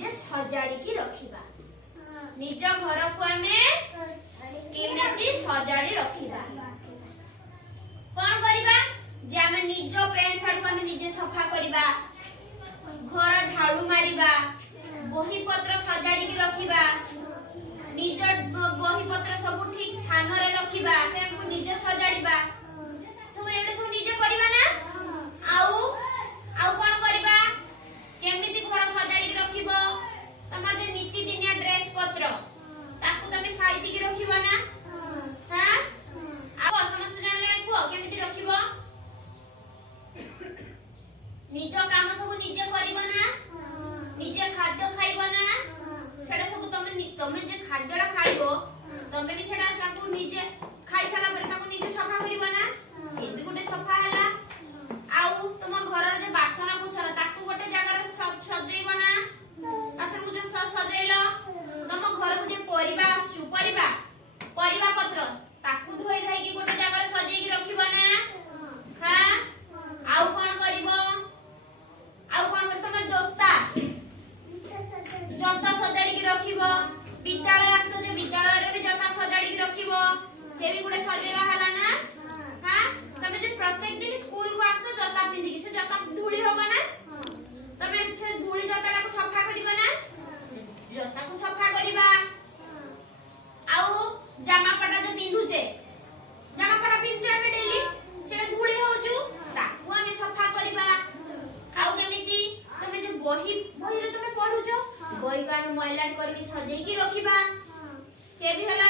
निजे सजाड़ी की रखिबा निज घर को आमे केमिति सजाड़ी रखिबा कोन करिबा जे आमे निज पैंट शर्ट को आमे निजे सफा करिबा घर झाड़ू मारिबा बही पत्र सजाड़ी की रखिबा निज बही पत्र सब ठीक स्थान रे रखिबा ताकू निजे सजाड़ीबा सब एबे सब निजे करिबा ना आउ आउ कोन करिबा केमिति घर सजाड़ी की रखिबो तमार जे नीति दिनिया ड्रेस पत्र ताकू तमे साइती की रखिबो ना हां आ समस्त जण जण को केमिति रखिबो निज काम सब निजे करिबो ना निजे खाद्य खाइबो ना सेडा सब तमे जे खाद्यरा खाइबो तमे भी सेडा ताकू निजे खाइ साला परे ताकू निजे सफा करिबो ना से भी गोटे सफा हला आउ तुम घर जे बासन कुसन ताकू गोटे जगह रे सजेइबो ना बासन को जे सजेइलो तुम घर को जे परिबा आसु परिबा पत्र ताकू धोई धाई की गोटे जगह रे सजेइ की रखिबो ना हां आउ कोन करिवो आउ कोन कर तुम जोता सजाड़ी की रखिबो विद्यालय आसो जे विद्यालय रे भी जोता सजाड़ी की रखिबो से भी गोटे सजेइबा हला ना हां तमे जे प्रत्येक दिन स्कूल को आसो जोता पिंदी की से जोता धूली होबा ना तमे से धूली जोताटा को सफा करिबा ना जोता को सफा करिबा आउ जामा पटा जे पिंधुचे जामा पटा पिंधुचे आमे डेली सेटा धूली होजु ताकू आमे सफा करिबा आउ केमिति तमे जे बही रे तमे पढुचो बही का मैला करके सजेई की रखिबा से भी हला